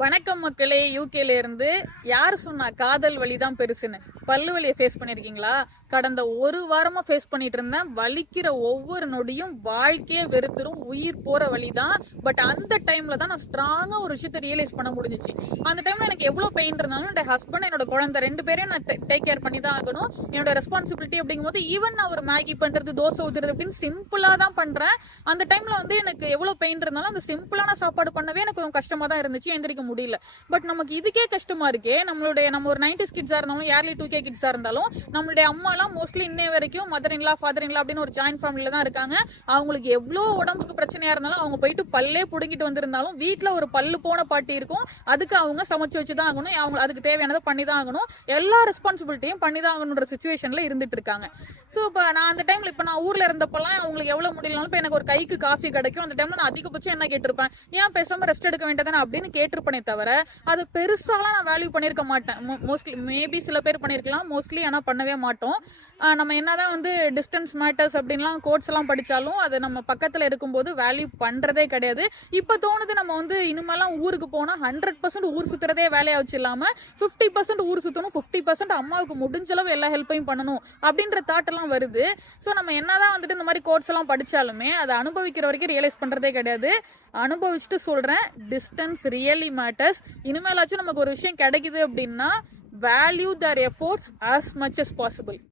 வணக்கம் மக்களே. யூகேல இருந்து. யார் சொன்னா காதல் வலி தான் பெருசுன்னு? பல்லு வலியை ஃபேஸ் பண்ணிருக்கீங்களா? கடந்த ஒரு வாரமா ஃபேஸ் பண்ணிட்டு இருந்தேன். வலிக்கிற ஒவ்வொரு நொடியும் வாழ்க்கையே வெறுத்துரும், உயிர் போற வலி தான். பட் அந்த டைம்ல தான் நான் ஸ்ட்ராங்கா ஒரு விஷயத்தை ரியலைஸ் பண்ண முடிஞ்சிச்சு. அந்த டைம்ல எனக்கு எவ்வளவு பெயின் இருந்தாலும் என்னோட ஹஸ்பண்ட், என்னோட குழந்தை ரெண்டு பேரையும் நான் டேக் கேர் பண்ணி தான் ஆகணும். என்னோட ரெஸ்பான்சிபிலிட்டி அப்படிங்கும் போது ஈவன் நான் ஒரு மேகி பண்றது, தோசை ஊத்துறது அப்படின்னு சிம்பிளா தான் பண்றேன். அந்த டைம்ல எனக்கு எவ்வளவு பெயின் இருந்தாலும் அந்த சிம்பிளான சாப்பாடு பண்ணவே எனக்கு கொஞ்சம் கஷ்டமா தான் இருந்துச்சு. எந்திரிக்க முடியல. பட் நமக்கு இதுக்கே கஷ்டமா இருக்கே. நம்ம ஒரு 90s கிட்ஸா இருந்தாலும், ஏர்லி 2K கிட்ஸா இருந்தாலும், நம்மளுடைய அம்மா எல்லாம் மோஸ்ட்லி இன்னை வரைக்கும் மதர் இன்லா, ஃபாதர் இன்லா அப்படின்னு ஒரு ஜாயிண்ட் ஃபேமிலில தான் இருக்காங்க. அவங்களுக்கு எவ்வளவு உடம்புக்கு பிரச்சனையா இருந்தாலும், அவங்க போயிட்டு பல்லே புடுங்கிட்டு வந்திருந்தாலும் வீட்டுல ஒரு பல்லு போன பாட்டி இருக்கும். அதுக்கு அவங்க சமைச்சு வச்சுதான் ஆகணும். அவங்க அதுக்கு தேவையானதை பண்ணிதான் ஆகணும். எல்லா ரெஸ்பான்சிபிலிட்டியும் பண்ணிதான் ஆகணுன்ற சிச்சுவேஷன்ல இருந்துட்டு இருக்காங்க. ஸோ இப்போ நான் அந்த டைம்ல இப்போ நான் ஊர்ல இருந்தப்பெல்லாம் அவங்களுக்கு எவ்வளவு முடியலனாலும் இப்போ எனக்கு ஒரு கைக்கு காஃபி கிடைக்கும். அந்த டைம்ல நான் அதிகபட்சம் என்ன கேட்டிருப்பேன், ஏன் பேசாம ரெஸ்ட் எடுக்க வேண்டியதானே அப்படின்னு கேட்டிருப்பேனே தவிர அது பெருசாலாம் நான் வேல்யூ பண்ணிருக்க மாட்டேன். மோஸ்ட்லி மேபி சில பேர் பண்ணிருக்கலாம், மோஸ்ட்லி ஆனால் பண்ணவே மாட்டோம். நம்ம என்னதான் டிஸ்டன்ஸ் மேட்டர்ஸ் அப்படின்லாம் கோட்ஸ் எல்லாம் படிச்சாலும் அது நம்ம பக்கத்துல இருக்கும்போது வேல்யூ பண்றதே கிடையாது. இப்ப தோணுது நம்ம இனிமேலாம் ஊருக்கு போனா 100% ஊர் சுத்துறதே வேலையா வச்சு இல்லாம 50% ஊர் சுத்தணும், 50% அம்மாவுக்கு முடிஞ்ச அளவு எல்லா ஹெல்ப்பையும் பண்ணணும் அப்படின்ற தாட் எல்லாம் வருது. ஸோ நம்ம என்னதான் இந்த மாதிரி கோட்ஸ் எல்லாம் படிச்சாலுமே அதை அனுபவிக்கிற வரைக்கும் ரியலைஸ் பண்றதே கிடையாது. அனுபவிச்சுட்டு சொல்றேன், டிஸ்டன்ஸ் ரியலி மேட்டர்ஸ். இனிமேலாச்சும் நமக்கு ஒரு விஷயம் கிடைக்குது அப்படின்னா value their efforts as much as possible.